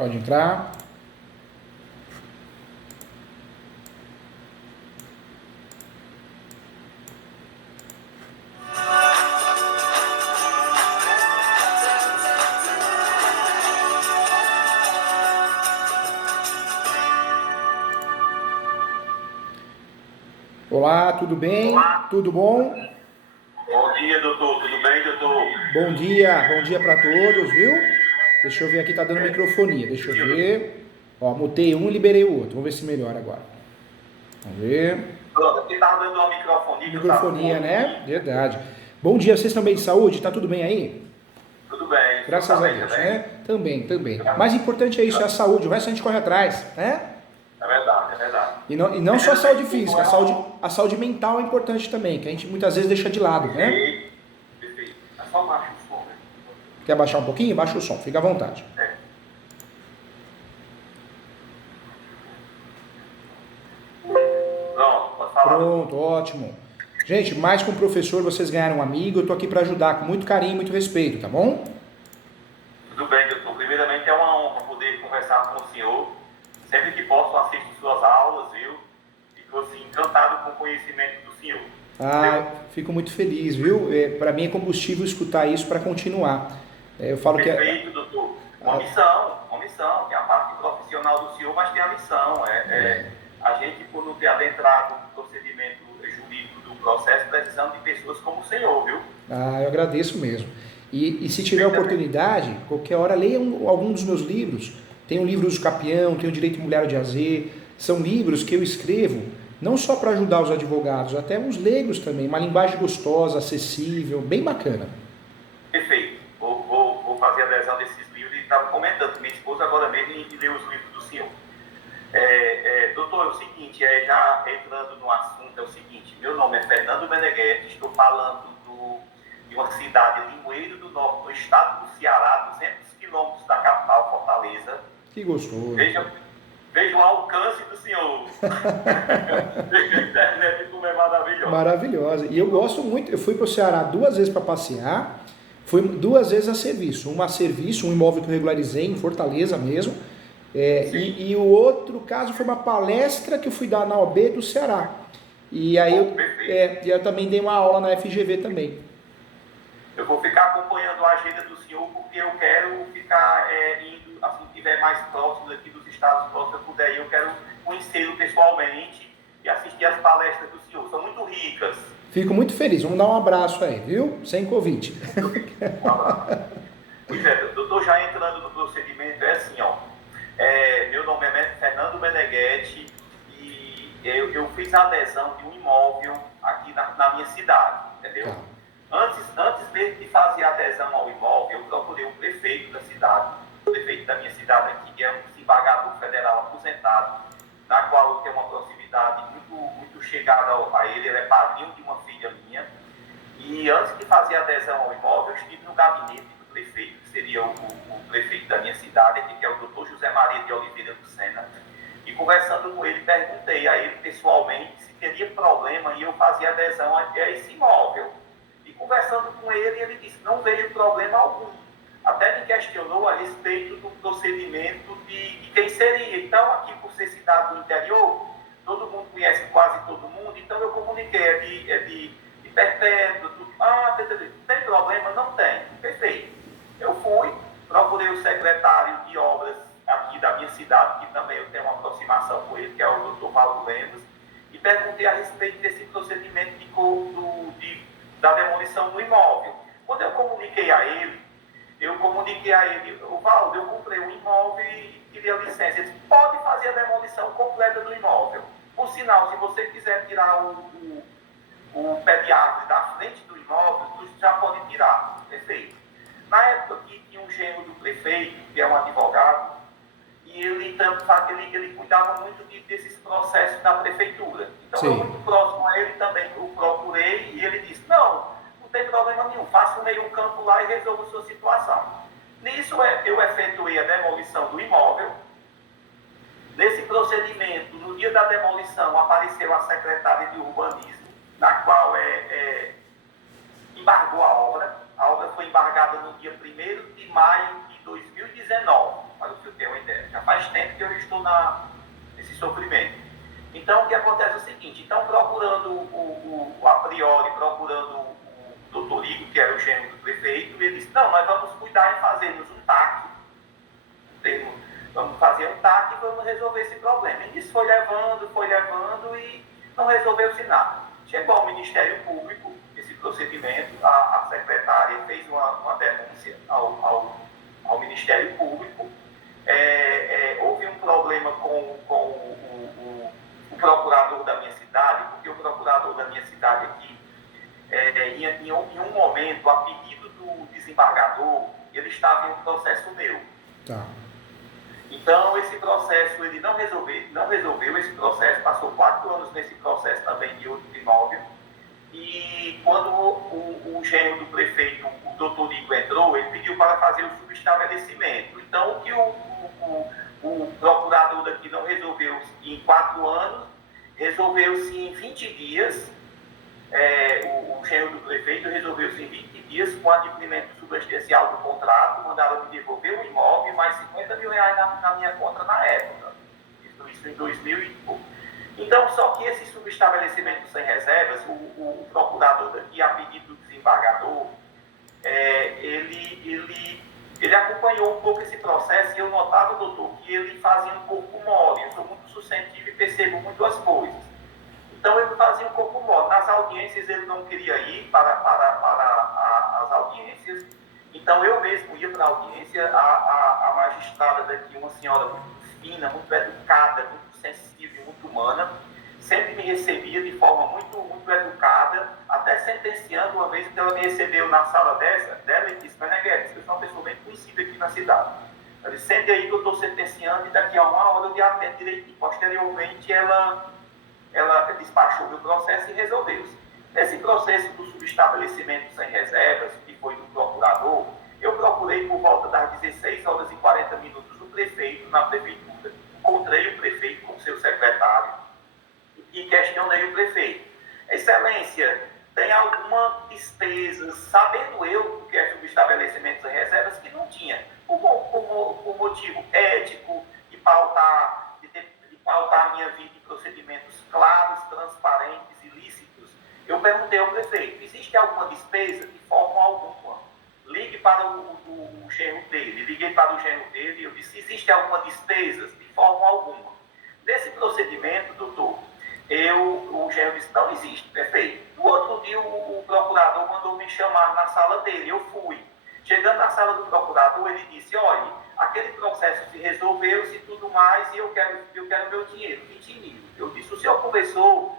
Pode entrar. Olá, tudo bem? Olá. Tudo bom? Bom dia, doutor. Tudo bem, doutor? Bom dia para todos, viu? Deixa eu ver aqui, tá dando microfonia, deixa eu ver. Ó, mutei um e liberei o outro, vamos ver se melhora agora. Vamos ver. Pronto, aqui tá dando uma microfonia que eu tava com Microfonia, outro né? aqui. Verdade. Bom dia, vocês estão bem de saúde? Tá tudo bem aí? Tudo bem, o senhor tá Graças a bem Deus, também? né? Também. Mais importante é isso, é a saúde, o resto a gente corre atrás, né? É verdade, é verdade. E não só a saúde física, a saúde mental é importante também, que a gente muitas vezes deixa de lado, né? Perfeito, perfeito. É só baixo o som, né? Quer baixar um pouquinho? Baixa o som, fica à vontade. É. Pronto, pode falar, doutor. Pronto, ótimo. Gente, mais que um professor, vocês ganharam um amigo, eu tô aqui para ajudar com muito carinho e muito respeito, tá bom? Tudo bem, doutor. Primeiramente é uma honra poder conversar com o senhor. Sempre que posso, assisto suas aulas, viu? Fico assim, encantado com o conhecimento do senhor. Ah, fico muito feliz, viu? Para mim é combustível escutar isso para continuar. Eu falo que Perfeito, doutor. Uma missão, que é a parte profissional do senhor, mas tem a missão. A gente, por não ter adentrado no procedimento jurídico do processo, precisamos de pessoas como o senhor, viu? eu agradeço mesmo. E se tiver oportunidade, qualquer hora, leia algum dos meus livros. Tem o livro do Capião, tem o Direito Mulher de Azer. São livros que eu escrevo não só para ajudar os advogados, até os leigos também. Uma linguagem gostosa, acessível, bem bacana. Perfeito. Vou fazer adesão desses livros e estava comentando com minha esposa agora mesmo e ler os livros do senhor. Doutor, é o seguinte, já entrando no assunto, é o seguinte, meu nome é Fernando Meneghetti, estou falando de uma cidade, Limoeiro do Norte, no estado do Ceará, 200 quilômetros da capital, Fortaleza. Que gostoso. Veja o alcance do senhor. A internet como é maravilhosa. Maravilhosa. E eu gosto muito, eu fui para o Ceará 2 vezes para passear, fui 2 vezes a serviço. Uma a serviço, um imóvel que eu regularizei em Fortaleza mesmo, e o outro caso foi uma palestra que eu fui dar na OAB do Ceará. E aí eu também dei uma aula na FGV também. Eu vou ficar acompanhando a agenda do senhor, porque eu quero ficar indo, assim, que estiver mais próximo aqui dos estados próximos, eu puder ir, eu quero conhecê-lo pessoalmente e assistir as palestras do senhor. São muito ricas. Fico muito feliz. Vamos dar um abraço aí, viu? Sem Covid. Um abraço. Pois é, doutor, já entrando no procedimento, é assim, ó. Meu nome é Fernando Meneghetti e eu fiz a adesão de um imóvel aqui na minha cidade, entendeu? Tá. Antes mesmo de fazer a adesão ao imóvel, eu procurei o prefeito da cidade, o prefeito da minha cidade aqui, que é um desembargador federal aposentado, na qual eu tenho uma proximidade muito chegada a ele é padrinho de uma filha minha. E antes de fazer a adesão ao imóvel, eu estive no gabinete do prefeito, que seria o prefeito da minha cidade, que é o doutor José Maria de Oliveira do Sena, e conversando com ele, perguntei a ele pessoalmente se teria problema em eu fazer adesão a esse imóvel. E conversando com ele, ele disse, não vejo problema algum. Até me questionou a respeito do procedimento de quem seria. Então, aqui por ser cidade do interior, todo mundo conhece quase todo mundo, então eu comuniquei, é de perpétuo, tem problema? Não tem. Perfeito. Eu fui, procurei o secretário de obras aqui da minha cidade, que também eu tenho uma aproximação com ele, que é o doutor Paulo Lemos, e perguntei a respeito desse procedimento da demolição do imóvel. Quando eu comuniquei a ele, o Valdo, eu comprei um imóvel e queria licença. Ele disse, pode fazer a demolição completa do imóvel. Por sinal, se você quiser tirar o pé de árvore da frente do imóvel, você já pode tirar. Perfeito. Na época que tinha um genro do prefeito, que é um advogado, e ele cuidava muito desses processos da prefeitura. Então, eu muito próximo a ele também, eu procurei, e ele disse, não tem problema nenhum, faça um meio campo lá e resolva a sua situação. Nisso, eu efetuei a demolição do imóvel. Nesse procedimento, no dia da demolição, apareceu a secretária de urbanismo, na qual embargou a obra. A obra foi embargada no dia 1º de maio de 2019. para o senhor ter uma ideia. Já faz tempo que eu estou nesse sofrimento. Então, o que acontece é o seguinte, então procurando a priori, procurando o doutor Igor, que era o genro do prefeito, ele disse, não, nós vamos cuidar em fazermos um TAC, vamos fazer um TAC e vamos resolver esse problema. E isso foi levando e não resolveu-se nada. Chegou ao Ministério Público esse procedimento, a secretária fez uma denúncia ao Ministério Público, houve um problema com o procurador da minha cidade, porque o procurador da minha cidade aqui, em um momento, a pedido do desembargador, ele estava em um processo meu. Tá. Então, esse processo, ele não resolveu esse processo, passou 4 anos nesse processo também de outro imóvel, e quando o genro do prefeito, o doutor Igor, entrou, ele pediu para fazer o subestabelecimento. Então, o que o procurador daqui não resolveu em 4 anos, resolveu-se em 20 dias, o genro do prefeito resolveu-se em 20 dias com adquirimento substancial do contrato, mandaram me devolver o imóvel, mais 50 mil reais na minha conta na época, isso em 2000 e pouco. Então, só que esse subestabelecimento sem reservas, o procurador daqui, a pedido do desembargador, ele acompanhou um pouco esse processo e eu notava, doutor, que ele fazia um pouco mole. Eu sou muito suscetível e percebo muito as coisas. Então, ele fazia um pouco mole. Nas audiências, ele não queria ir para as audiências. Então, eu mesmo ia para a audiência. A magistrada daqui, uma senhora muito fina, muito educada, muito sensível, muito humana, sempre me recebia de forma muito, muito educada, até sentenciando uma vez que ela me recebeu na sala dela e disse, Meneghete, eu sou uma pessoa bem conhecida aqui na cidade. Ela disse, sente aí que eu estou sentenciando e daqui a 1 hora eu lhe atendo direitinho. Posteriormente, ela despachou meu processo e resolveu-se. Nesse processo do subestabelecimento sem reservas, que foi do procurador, eu procurei por volta das 16 horas e 40 minutos o prefeito na prefeitura. Encontrei o prefeito com seu secretário e questionei o prefeito. Excelência, tem alguma despesa, sabendo eu o que é subestabelecimento sem reservas, que não tinha, por motivo ético, de pautar a minha vida em procedimentos claros, transparentes e lícitos. Eu perguntei ao prefeito, existe alguma despesa? De forma alguma. Ligue para o genro dele. Liguei para o genro dele e eu disse, existe alguma despesa? De forma alguma. Nesse procedimento, doutor, o genro disse, não existe, perfeito. No outro dia, o procurador mandou me chamar na sala dele, eu fui. Chegando na sala do procurador, ele disse, olha, aquele processo se resolveu-se e tudo mais, e eu quero meu dinheiro, 20 mil. Eu disse, o senhor conversou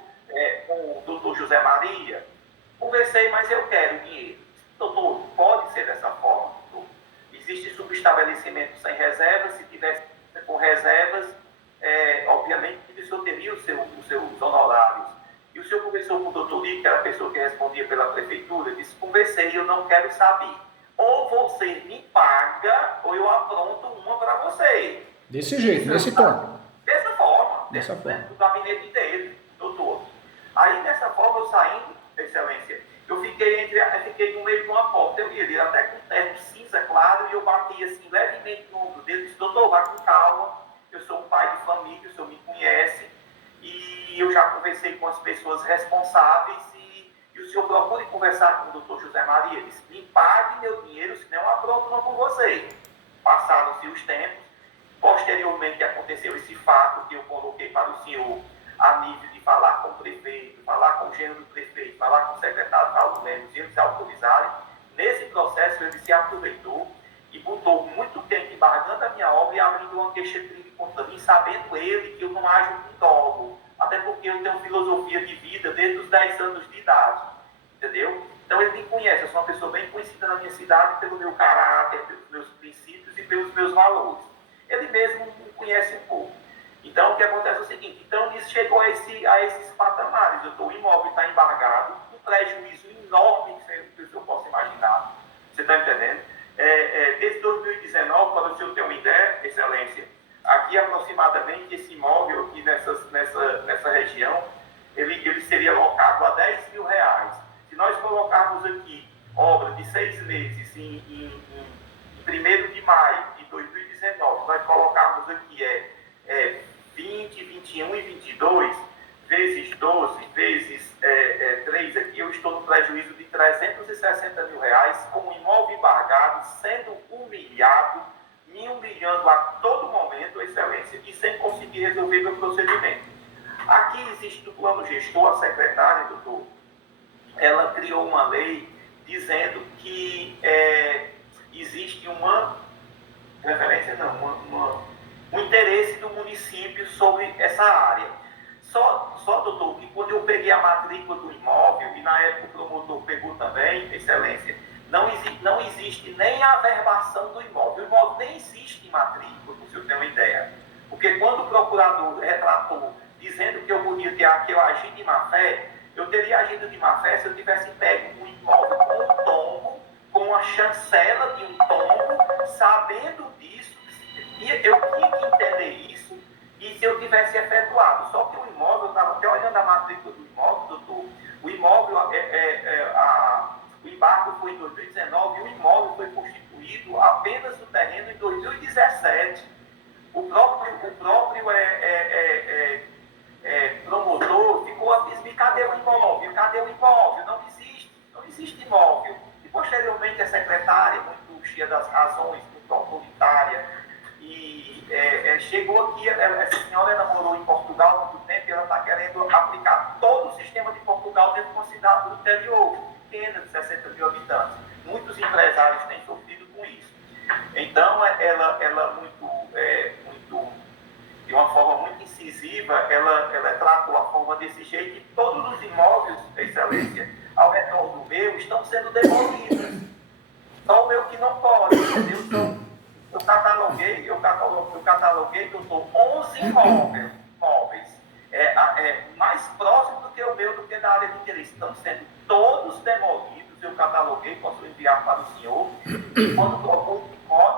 com o doutor José Maria? Conversei, mas eu quero dinheiro. Doutor, pode ser dessa forma, doutor. Existe subestabelecimento sem reservas, se tivesse com reservas, obviamente que o senhor teria os seus honorários. E o senhor conversou com o doutor Lico, que era a pessoa que respondia pela prefeitura, disse, conversei, eu não quero saber. Ou você me paga, ou eu apronto uma para você. Desse jeito, nesse tom. Dessa forma. Do gabinete dele, doutor. Aí, dessa forma, eu saindo, excelência, eu fiquei no meio de uma porta. Eu vi ele até com um terno cinza claro, e eu bati assim, levemente no ombro dele, disse, doutor, vá com calma, eu sou um pai de família, o senhor me conhece, e eu já conversei com as pessoas responsáveis, e o senhor procure conversar com o doutor José Maria. Ele disse, me pague meu dinheiro, senão eu apronto uma com você. Passaram-se os tempos. Posteriormente aconteceu esse fato que eu coloquei para o senhor a nível de falar com o prefeito, falar com o genro do prefeito, falar com o secretário Paulo Lemos e eles se autorizarem. Nesse processo ele se aproveitou e botou muito tempo embargando a minha obra e abrindo uma queixa-crime contra mim, sabendo ele que eu não ajo com dolo, até porque eu tenho filosofia de vida desde os 10 anos de idade, entendeu? Então ele me conhece, eu sou uma pessoa bem conhecida na minha cidade pelo meu caráter, pelos meus princípios e pelos meus valores. Ele mesmo me conhece um pouco. Então o que acontece é o seguinte, então isso chegou a esses patamares, o imóvel está embargado, um prejuízo enorme que o senhor possa imaginar, você está entendendo? Desde 2019, para o senhor ter uma ideia, excelência, aqui aproximadamente esse imóvel aqui nessa região, ele seria locado a 10 mil reais. Se nós colocarmos aqui obra de 6 meses em 1º de maio de 2019, nós aqui é 20, 21 e 22, vezes 12, vezes 3, aqui eu estou no prejuízo de 360 mil reais, com o imóvel embargado, sendo humilhado, me humilhando a todo momento, Excelência, e sem conseguir resolver meu procedimento. Aqui existe do plano gestor, a secretária, doutor, ela criou uma lei dizendo que existe uma preferência, não, um interesse do município sobre essa área. Só, doutor, que quando eu peguei a matrícula do imóvel, e na época o promotor pegou também, Excelência, não existe nem a averbação do imóvel. O imóvel nem existe em matrícula, para o senhor ter uma ideia. Porque quando o procurador retratou, dizendo que eu podia ter que eu agi de má fé, eu teria agido de má fé se eu tivesse pego um imóvel com um tombo, com a chancela de um tombo, sabendo disso, eu tinha que entender isso, e se eu tivesse efetuado. Só que o imóvel, eu estava até olhando a matrícula do imóvel, doutor, o imóvel, o embargo foi em 2019 e o imóvel foi constituído apenas no terreno em 2017. O próprio promotor ficou a dizer, cadê o imóvel? Cadê o imóvel? Não existe imóvel. E posteriormente a secretária, muito cheia das razões, muito autoritária, e chegou aqui, essa senhora namorou em Portugal há muito tempo, e ela está querendo aplicar todo o sistema de Portugal dentro de uma cidade do interior, pequena, de 60 mil habitantes. Muitos empresários têm sofrido com isso. Então, ela de uma forma muito incisiva, ela tratou a forma desse jeito, e todos os imóveis, Excelência, ao redor do meu, estão sendo demolidos. Só o meu que não pode, entendeu? Então, eu cataloguei, doutor, 11 imóveis, mais próximo do que o meu, do que da área de interesse. Estão sendo todos demolidos, eu cataloguei, posso enviar para o senhor. E quando procuro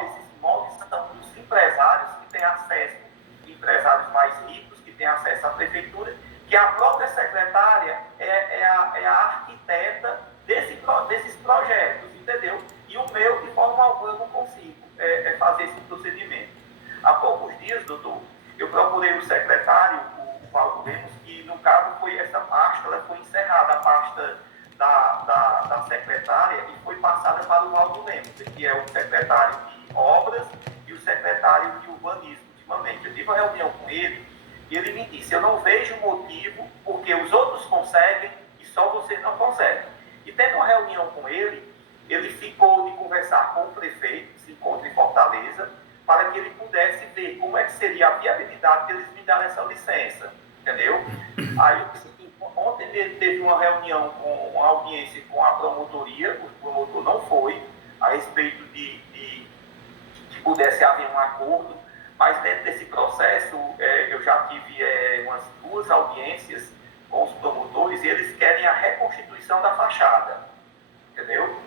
esses imóveis são dos empresários que têm acesso, empresários mais ricos, que têm acesso à prefeitura, que a própria secretária é a arquiteta desses projetos, entendeu? E o meu, de forma alguma, eu não consigo fazer esse procedimento. Há poucos dias, doutor, eu procurei o secretário, o Valdo Lemos, que no caso foi essa pasta, ela foi encerrada, a pasta da secretária, e foi passada para o Valdo Lemos, que é o secretário de obras e o secretário de urbanismo, ultimamente. Eu tive uma reunião com ele, e ele me disse, eu não vejo motivo, porque os outros conseguem e só você não consegue. E tendo uma reunião com ele ficou de conversar com o prefeito, que se encontra em Fortaleza, para que ele pudesse ver como é que seria a viabilidade deles me darem essa licença, entendeu? Aí, ontem ele teve uma reunião, uma audiência com a promotoria, o promotor não foi, a respeito de que pudesse haver um acordo, mas dentro desse processo, eu já tive umas 2 audiências com os promotores, e eles querem a reconstituição da fachada, entendeu?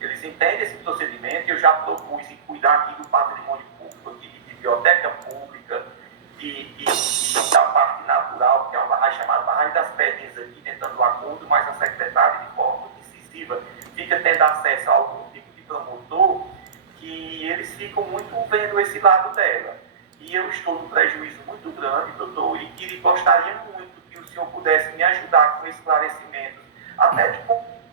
Eles entendem esse procedimento, eu já propus em cuidar aqui do patrimônio público, aqui de biblioteca pública, da parte natural, que é uma barragem chamada Barragem das Pedrinhas aqui, tentando um acordo, mas a secretária, de forma muito incisiva, fica tendo acesso a algum tipo de promotor, que eles ficam muito vendo esse lado dela. E eu estou num prejuízo muito grande, doutor, e que gostaria muito que o senhor pudesse me ajudar com esclarecimentos, até de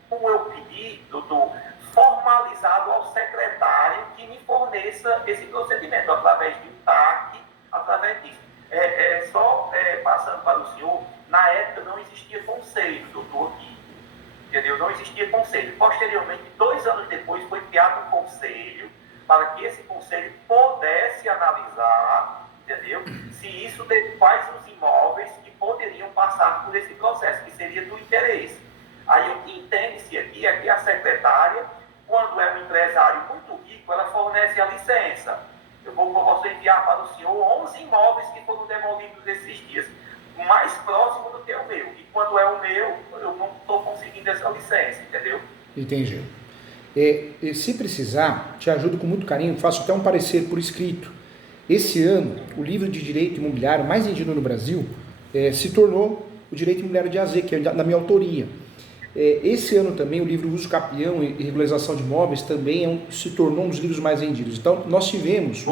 como eu pedi, doutor, formalizado ao secretário que me forneça esse procedimento, através de um TAC, através disso. Só passando para o senhor, na época não existia conselho, doutor, aqui, entendeu? Não existia conselho. Posteriormente, 2 anos depois, foi criado um conselho, para que esse conselho pudesse analisar, entendeu? Se isso, quais os imóveis que poderiam passar por esse processo, que seria do interesse. Aí o que entende-se aqui é que a secretária, quando é um empresário muito rico, ela fornece a licença. Eu posso enviar para o senhor 11 imóveis que foram demolidos esses dias, mais próximo do que o meu. E quando é o meu, eu não estou conseguindo essa licença, entendeu? Entendi. Se precisar, te ajudo com muito carinho, faço até um parecer por escrito. Esse ano, o livro de direito imobiliário mais vendido no Brasil se tornou o Direito Imobiliário de AZ, que é da minha autoria. Esse ano também o livro Uso Capião e Regularização de Imóveis também se tornou um dos livros mais vendidos. Então, nós tivemos,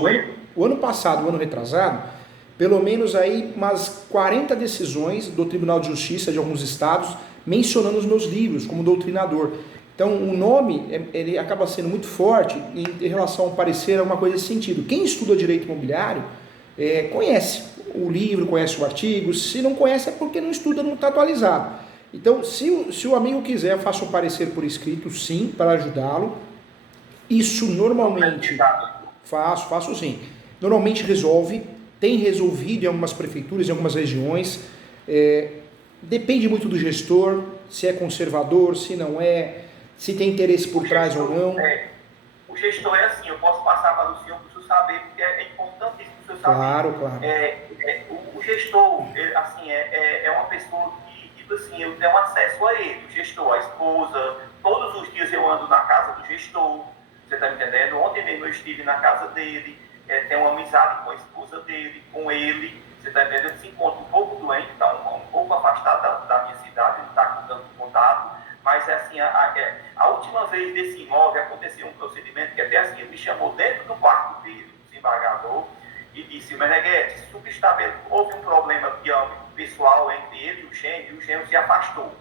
o ano passado, o ano retrasado, pelo menos aí umas 40 decisões do Tribunal de Justiça de alguns estados mencionando os meus livros como doutrinador. Então, o nome, ele acaba sendo muito forte em relação ao parecer, alguma coisa nesse sentido. Quem estuda direito imobiliário conhece o livro, conhece o artigo. Se não conhece é porque não estuda, não está atualizado. Então, se o amigo quiser, eu faço um parecer por escrito, sim, para ajudá-lo. Isso normalmente, faço sim. Normalmente resolve, tem resolvido em algumas prefeituras, em algumas regiões. Depende muito do gestor, se é conservador, se não é, se tem interesse por trás ou não. O gestor é assim, eu posso passar para o senhor para o senhor saber, porque é importantíssimo o senhor saber. Claro. O gestor, ele, assim, é uma pessoa que, tipo assim, eu tenho acesso a ele, o gestor, a esposa, todos os dias eu ando na casa do gestor, você está entendendo? Ontem mesmo eu estive na casa dele, tenho uma amizade com a esposa dele, com ele, você está entendendo? Ele se encontra um pouco doente, está um pouco afastado da minha cidade, não está com tanto contato, mas assim, a última vez desse imóvel aconteceu um procedimento que até assim, ele me chamou dentro do quarto dele, do desembargador, e disse: Meneghetti, houve um problema de âmbito pessoal entre ele e o gêmeo se afastou.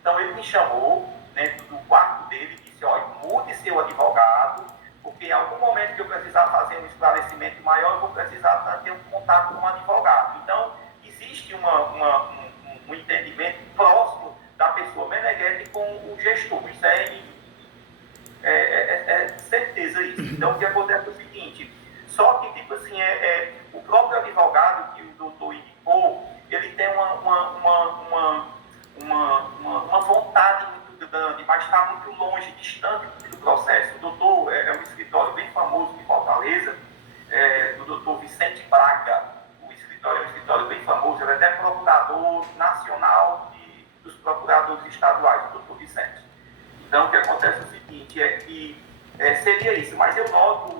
Então ele me chamou dentro do quarto dele e disse: olha, mude seu advogado, porque em algum momento que eu precisar fazer um esclarecimento maior, eu vou precisar ter um contato com um advogado. Então, existe um entendimento próximo da pessoa Meneghetti com o gestor. Isso é certeza isso. Então, o que acontece é o seguinte, só que, tipo assim, o próprio advogado que o doutor indicou, ele tem uma vontade muito grande, mas está muito longe, distante do processo. O doutor é um escritório bem famoso de Fortaleza, do doutor Vicente Braga. O escritório é um escritório bem famoso, ele é até procurador nacional dos procuradores estaduais, o doutor Vicente. Então, o que acontece é o seguinte, é que seria isso, mas eu noto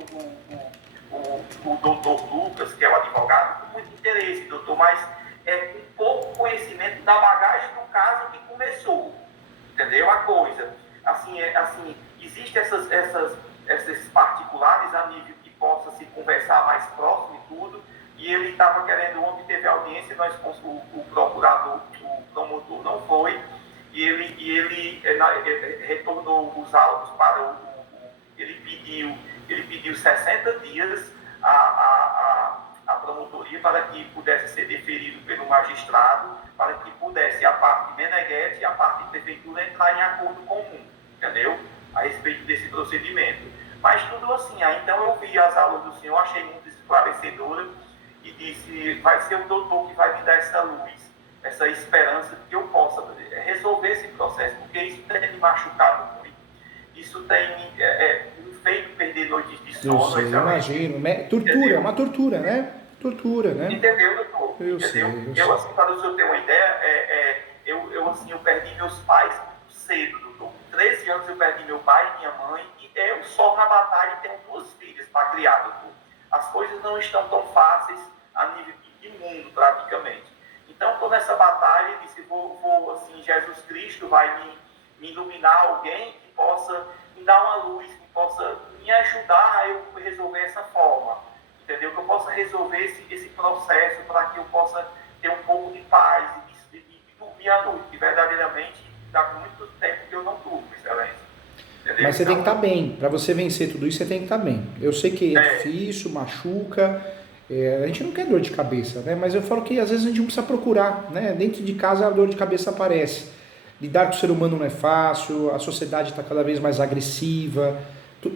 o doutor Lucas, que é o advogado, com muito interesse, doutor, mas com pouco conhecimento da bagagem do caso que começou, entendeu? A coisa, assim, existem esses particulares a nível que possa se conversar mais próximo e tudo, e ele estava querendo, ontem teve audiência, o procurador, o promotor não foi, e ele retornou os autos para ele pediu 60 dias à promotoria para que pudesse ser deferido pelo magistrado, para que pudesse a parte Meneghetti e a parte de prefeitura entrar em acordo comum, entendeu? A respeito desse procedimento. Mas tudo assim, então eu vi as aulas do senhor, achei muito esclarecedora e disse: vai ser o doutor que vai me dar essa luz, essa esperança de que eu possa resolver esse processo, porque isso tem me machucado muito, isso tem me feito perder noites de sono. Eu sei, imagino. Tortura, é uma tortura, né? Tortura, né? Entendeu, doutor? Eu sei. Assim, para o senhor ter uma ideia, eu perdi meus pais muito cedo, doutor. Com 13 anos eu perdi meu pai e minha mãe, e eu só na batalha tenho 2 filhas para criar, doutor. As coisas não estão tão fáceis a nível de mundo, praticamente. Então, estou nessa batalha e disse: assim, Jesus Cristo vai me iluminar, alguém que possa me dar uma luz, que possa me ajudar a eu resolver essa forma, entendeu? Que eu possa resolver esse processo para que eu possa ter um pouco de paz e dormir à noite, que verdadeiramente dá muito tempo que eu não durmo, excelência. Entendeu? Mas você tem que estar bem, para você vencer tudo isso você tem que estar bem. Eu sei que é difícil, machuca, a gente não quer dor de cabeça, né? Mas eu falo que às vezes a gente não precisa procurar, né? Dentro de casa a dor de cabeça aparece. Lidar com o ser humano não é fácil, a sociedade está cada vez mais agressiva,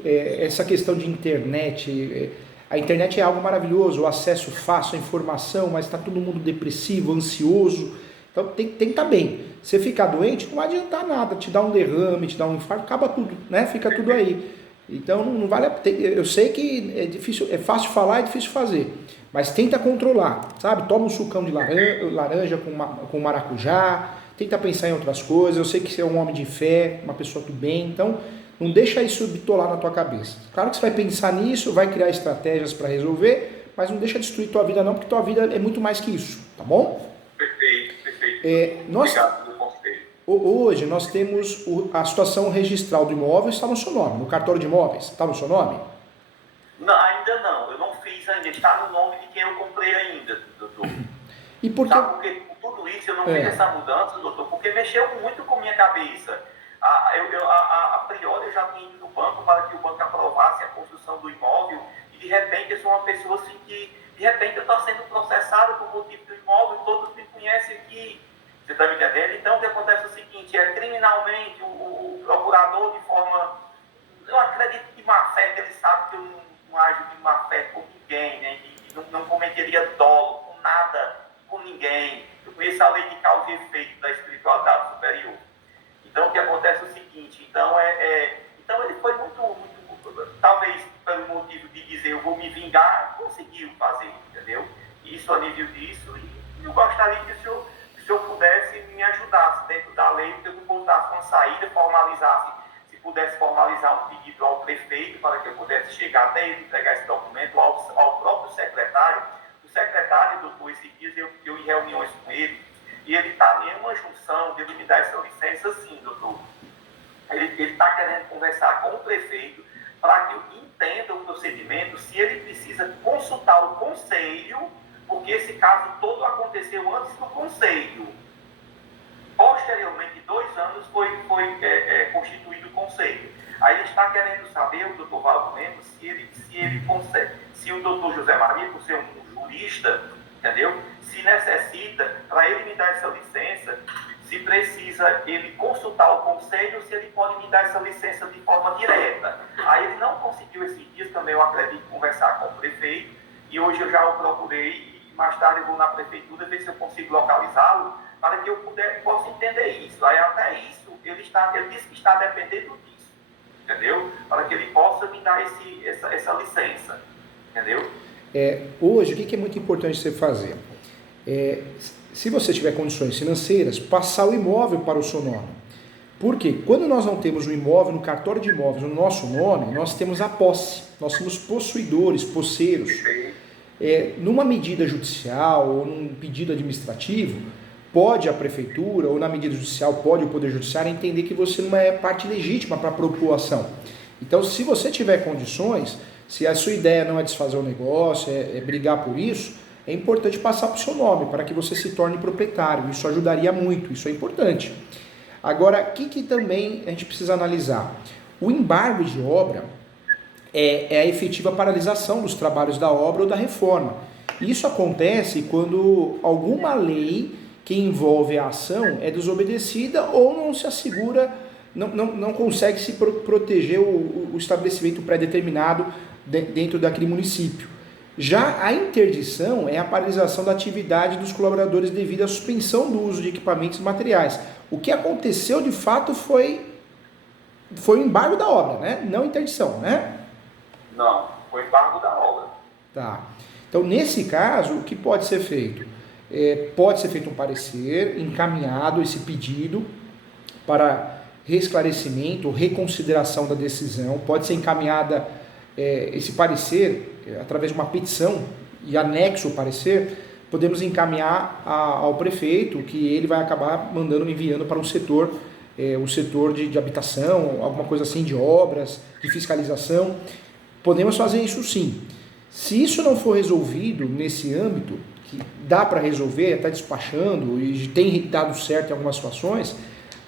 essa questão de internet, a internet é algo maravilhoso, o acesso fácil à informação, mas está todo mundo depressivo, ansioso, então tem que estar bem. Se ficar doente, não vai adiantar nada, te dá um derrame, te dá um infarto, acaba tudo, né? Fica tudo aí. Então não vale a pena. Eu sei que é difícil, é fácil falar, é difícil fazer, mas tenta controlar, sabe? Toma um sucão de laranja com maracujá, tenta pensar em outras coisas. Eu sei que você é um homem de fé, uma pessoa do bem, então não deixa isso bitolar na tua cabeça. Claro que você vai pensar nisso, vai criar estratégias para resolver, mas não deixa destruir tua vida não, porque tua vida é muito mais que isso, tá bom? Perfeito. Obrigado pelo conselho. Hoje nós temos a situação registral do imóvel, está no seu nome, no cartório de imóveis, está no seu nome? Não, ainda não, eu não fiz diz ainda, está no nome de quem eu comprei ainda, doutor. E por que... Sabe por que tudo isso eu não fiz essa mudança, doutor? Porque mexeu muito com minha cabeça. A priori eu já tinha ido no banco para que o banco aprovasse a construção do imóvel e de repente eu sou uma pessoa assim que de repente eu estou sendo processado por motivo do imóvel e todos me conhecem aqui. Você está me entendendo? Então o que acontece é o seguinte, criminalmente o procurador de forma, eu acredito de má fé, que ele sabe que eu não ajo de má fé com ninguém, né? E não cometeria dolo com nada, com ninguém. Eu conheço a lei de causa e efeito da espiritualidade superior. Então, o que acontece é o seguinte, então ele foi muito, talvez pelo motivo de dizer eu vou me vingar, conseguiu fazer, entendeu? Isso a nível disso, e eu gostaria que o senhor pudesse me ajudasse dentro da lei, que eu botasse uma saída, se pudesse formalizar um pedido ao prefeito para que eu pudesse chegar até ele entregar esse documento ao próprio secretário. O secretário, doutor, esses dias eu em reuniões com ele, e ele está em uma junção de ele me dar essa licença sim, doutor. Ele está querendo conversar com o prefeito para que eu entenda o procedimento, se ele precisa consultar o conselho, porque esse caso todo aconteceu antes do conselho. Posteriormente, 2 anos, foi constituído o conselho. Aí ele está querendo saber, o doutor Valdo Lemos, se ele consegue, se o doutor José Maria, por ser um jurista, entendeu? Se necessita, para ele me dar essa licença, se precisa ele consultar o conselho, se ele pode me dar essa licença de forma direta. Aí ele não conseguiu esses dias também, eu acredito, conversar com o prefeito, e hoje eu já o procurei, e mais tarde eu vou na prefeitura ver se eu consigo localizá-lo, para que eu possa entender isso. Aí até isso, ele disse que está dependendo disso, entendeu? Para que ele possa me dar essa licença, entendeu? Hoje, o que é muito importante você fazer? Se você tiver condições financeiras, passar o imóvel para o seu nome. Porque quando nós não temos um imóvel no cartório de imóveis no nosso nome, nós temos a posse, nós somos possuidores, posseiros. Numa medida judicial ou num pedido administrativo, pode a prefeitura ou na medida judicial, pode o Poder Judiciário entender que você não é parte legítima para propor ação. Então, se você tiver condições, se a sua ideia não é desfazer o negócio, é brigar por isso, é importante passar para o seu nome, para que você se torne proprietário. Isso ajudaria muito, isso é importante. Agora, o que também a gente precisa analisar? O embargo de obra é a efetiva paralisação dos trabalhos da obra ou da reforma. Isso acontece quando alguma lei que envolve a ação é desobedecida ou não se assegura, não consegue se proteger o estabelecimento pré-determinado dentro daquele município. Já a interdição é a paralisação da atividade dos colaboradores devido à suspensão do uso de equipamentos e materiais. O que aconteceu de fato foi o embargo da obra, né? Não interdição, né? Não, foi embargo da obra. Tá. Então, nesse caso, o que pode ser feito? Pode ser feito um parecer, encaminhado esse pedido para reesclarecimento ou reconsideração da decisão, pode ser encaminhada esse parecer através de uma petição e anexo o parecer, podemos encaminhar ao prefeito, que ele vai acabar enviando para um setor, o setor de habitação, alguma coisa assim, de obras, de fiscalização. Podemos fazer isso sim. Se isso não for resolvido nesse âmbito, que dá para resolver, está despachando e tem dado certo em algumas situações,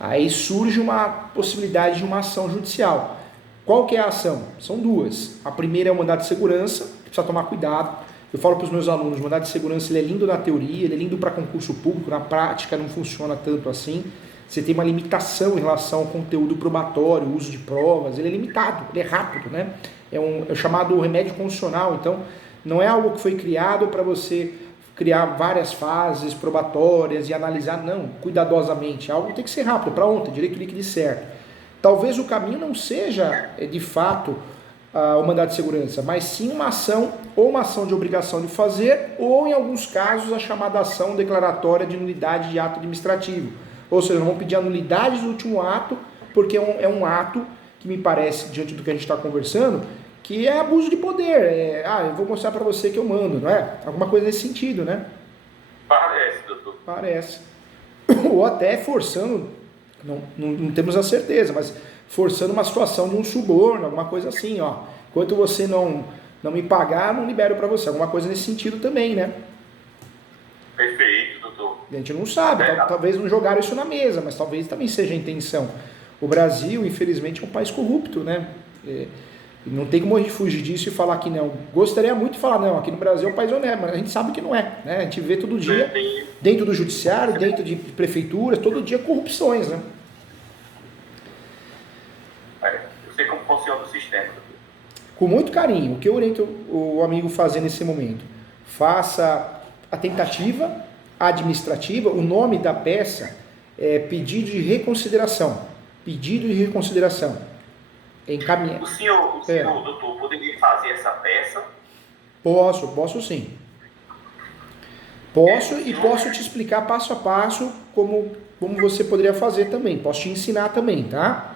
aí surge uma possibilidade de uma ação judicial. Qual que é a ação? São duas. A primeira é o mandado de segurança, que precisa tomar cuidado. Eu falo para os meus alunos, o mandado de segurança ele é lindo na teoria, ele é lindo para concurso público, na prática não funciona tanto assim. Você tem uma limitação em relação ao conteúdo probatório, o uso de provas, ele é limitado, ele é rápido, né? É o chamado remédio condicional, então não é algo que foi criado para você criar várias fases probatórias e analisar, não, cuidadosamente, algo que tem que ser rápido, para ontem, direito líquido e certo. Talvez o caminho não seja, de fato, o mandado de segurança, mas sim uma ação, ou uma ação de obrigação de fazer, ou em alguns casos a chamada ação declaratória de nulidade de ato administrativo. Ou seja, vamos pedir a nulidade do último ato, porque é um ato que me parece, diante do que a gente está conversando, que é abuso de poder. Eu vou mostrar para você que eu mando, não é? Alguma coisa nesse sentido, né? Parece, doutor. Parece. Ou até forçando, não temos a certeza, mas forçando uma situação de um suborno, alguma coisa assim, ó. Enquanto você não não me pagar, não libero para você. Alguma coisa nesse sentido também, né? Perfeito, doutor. A gente não sabe, talvez não jogaram isso na mesa, mas talvez também seja a intenção. O Brasil, infelizmente, é um país corrupto, né? Não tem como a gente fugir disso e falar que não. Gostaria muito de falar, não, aqui no Brasil é um país honesto, mas a gente sabe que não é, né? A gente vê todo dia, dentro do judiciário, dentro de prefeituras, todo dia corrupções, né? Eu sei como funciona o sistema. Com muito carinho, o que eu oriento o amigo fazer nesse momento? Faça a tentativa administrativa, o nome da peça é pedido de reconsideração. Pedido de reconsideração. Encaminhar. O senhor, doutor, poderia fazer essa peça? Posso sim. Posso e posso te explicar passo a passo como você poderia fazer também. Posso te ensinar também, tá?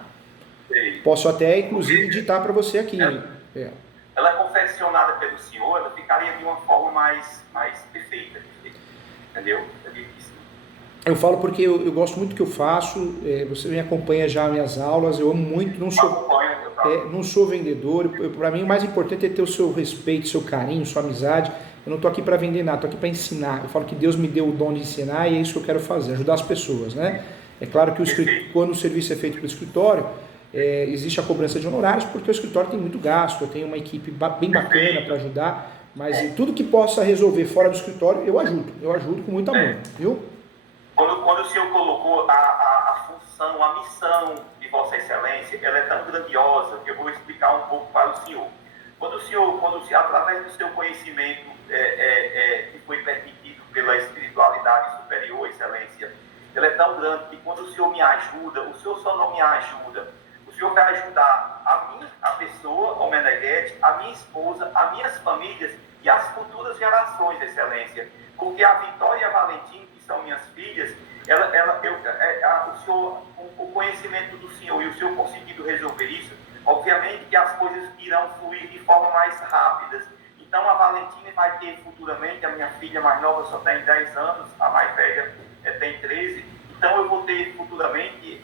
Sei. Posso até, inclusive, ditar para você aqui. Ela é confeccionada pelo senhor, ela ficaria de uma forma mais perfeita. Entendeu? Eu falo porque eu gosto muito do que eu faço, você me acompanha já nas minhas aulas, eu amo muito, não sou vendedor, para mim o mais importante é ter o seu respeito, seu carinho, sua amizade. Eu não estou aqui para vender nada, estou aqui para ensinar. Eu falo que Deus me deu o dom de ensinar e é isso que eu quero fazer, ajudar as pessoas, né? É claro que quando o serviço é feito pelo escritório, existe a cobrança de honorários, porque o escritório tem muito gasto, eu tenho uma equipe bem bacana para ajudar, mas tudo que possa resolver fora do escritório, eu ajudo com muito amor, viu? Quando o senhor colocou a função, a missão de Vossa Excelência, ela é tão grandiosa que eu vou explicar um pouco para o senhor. Quando o senhor através do seu conhecimento que foi permitido pela espiritualidade superior, Excelência, ela é tão grande que quando o senhor me ajuda, o senhor só não me ajuda, o senhor vai ajudar a mim, a pessoa, o Meneghete, a minha esposa, as minhas famílias e as futuras gerações, Excelência. Porque a Vitória e a Valentim, que são minhas filhas, o conhecimento do senhor e o senhor conseguindo resolver isso, obviamente que as coisas irão fluir de forma mais rápidas. Então a Valentina vai ter futuramente, a minha filha mais nova só tem 10 anos, a mais velha tem 13, então eu vou ter futuramente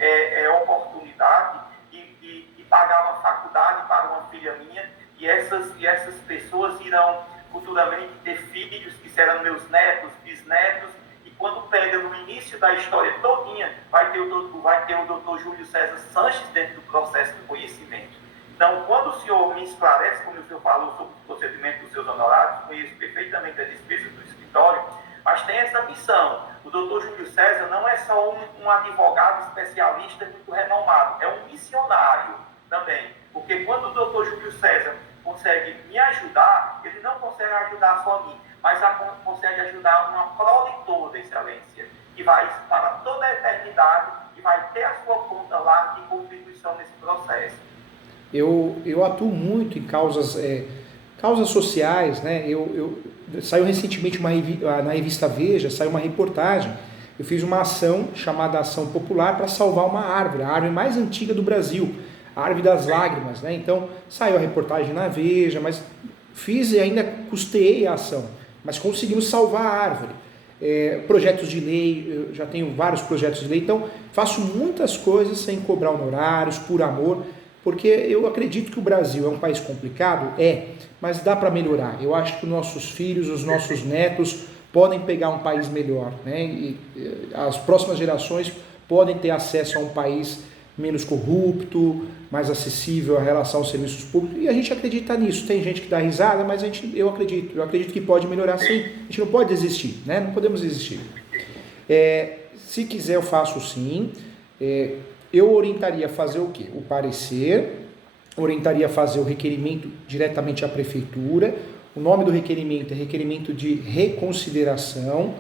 oportunidade de pagar uma faculdade para uma filha minha, e essas pessoas irão futuramente ter filhos que serão meus netos, bisnetos, e quando pega no início da história todinha, vai ter o doutor Júlio César Sanches dentro do processo de conhecimento. Então, quando o senhor me esclarece, como o senhor falou sobre o procedimento dos seus honorários, conheço perfeitamente a despesa do escritório, mas tem essa missão. O doutor Júlio César não é só um advogado especialista muito renomado, é um missionário também. Porque quando o doutor Júlio César consegue me ajudar, ele não consegue ajudar só a mim, mas consegue ajudar uma prole toda, Excelência, que vai para toda a eternidade e vai ter a sua conta lá de contribuição nesse processo. Eu atuo muito em causas sociais, né? Saiu recentemente na revista Veja, saiu uma reportagem. Eu fiz uma ação chamada Ação Popular para salvar uma árvore, a árvore mais antiga do Brasil, a Árvore das Lágrimas, né? Então saiu a reportagem na Veja, mas fiz e ainda custeei a ação, mas conseguimos salvar a árvore. Projetos de lei, eu já tenho vários projetos de lei, então faço muitas coisas sem cobrar honorários, por amor, porque eu acredito que o Brasil é um país complicado, mas dá para melhorar. Eu acho que os nossos filhos, os nossos netos podem pegar um país melhor, né? E as próximas gerações podem ter acesso a um país menos corrupto, mais acessível à relação aos serviços públicos, e a gente acredita nisso. Tem gente que dá risada, mas eu acredito que pode melhorar sim. A gente não pode desistir, né? Não podemos desistir. Se quiser eu faço sim. Eu orientaria a fazer o quê? O parecer, orientaria a fazer o requerimento diretamente à prefeitura. O nome do requerimento é requerimento de reconsideração.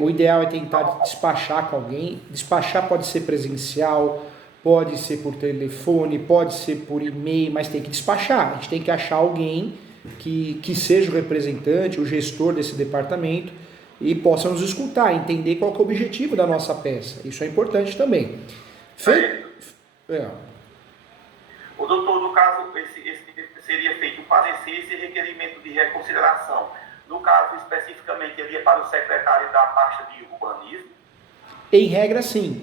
O ideal é tentar despachar com alguém. Despachar pode ser presencial, pode ser por telefone, pode ser por e-mail, mas tem que despachar. A gente tem que achar alguém que seja o representante, o gestor desse departamento e possa nos escutar, entender qual que é o objetivo da nossa peça. Isso é importante também. O doutor, no caso, seria feito o parecer e requerimento de reconsideração. No caso, especificamente, ele ia para o secretário da pasta de urbanismo? Em regra, sim.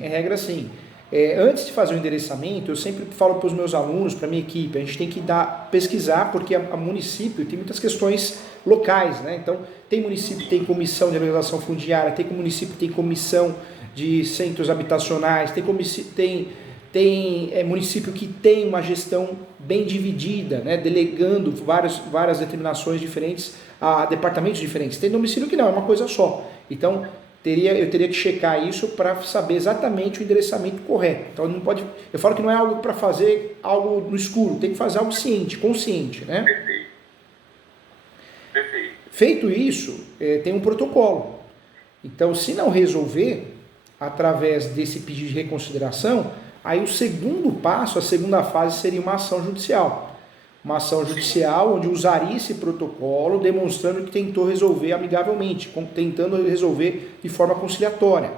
Antes de fazer o endereçamento, eu sempre falo para os meus alunos, para a minha equipe, a gente tem que pesquisar, porque a município tem muitas questões locais, né? Então, tem município que tem comissão de organização fundiária, tem município que tem comissão de centros habitacionais, tem município que tem uma gestão bem dividida, né? Delegando várias determinações diferentes a departamentos diferentes. Tem domicílio que não, é uma coisa só. Então, eu teria que checar isso para saber exatamente o endereçamento correto. Então, não pode, eu falo que não é algo para fazer algo no escuro, tem que fazer algo ciente, consciente, né? Perfeito. Feito isso, tem um protocolo. Então, se não resolver, através desse pedido de reconsideração, aí o segundo passo, a segunda fase seria uma ação judicial. Uma ação judicial onde usaria esse protocolo demonstrando que tentou resolver amigavelmente, tentando resolver de forma conciliatória.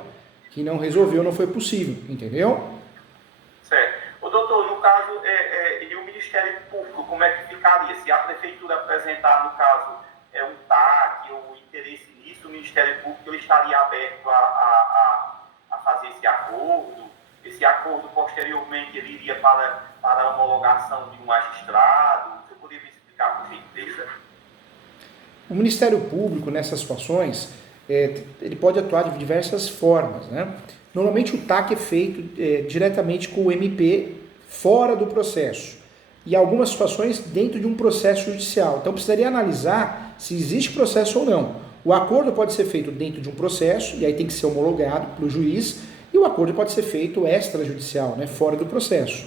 Que não resolveu, não foi possível, entendeu? Certo. Ô, doutor, no caso, e o Ministério Público, como é que ficaria? Se a Prefeitura apresentar, no caso, um TAC ou interesse nisso, o Ministério Público ele estaria aberto a fazer esse acordo? Esse acordo, posteriormente, ele iria para a homologação de um magistrado? Você poderia me explicar, por gentileza? O Ministério Público, nessas situações, ele pode atuar de diversas formas, né? Normalmente, o TAC é feito diretamente com o MP fora do processo. E algumas situações dentro de um processo judicial. Então, precisaria analisar se existe processo ou não. O acordo pode ser feito dentro de um processo, e aí tem que ser homologado pelo juiz, e o acordo pode ser feito extrajudicial, né, fora do processo.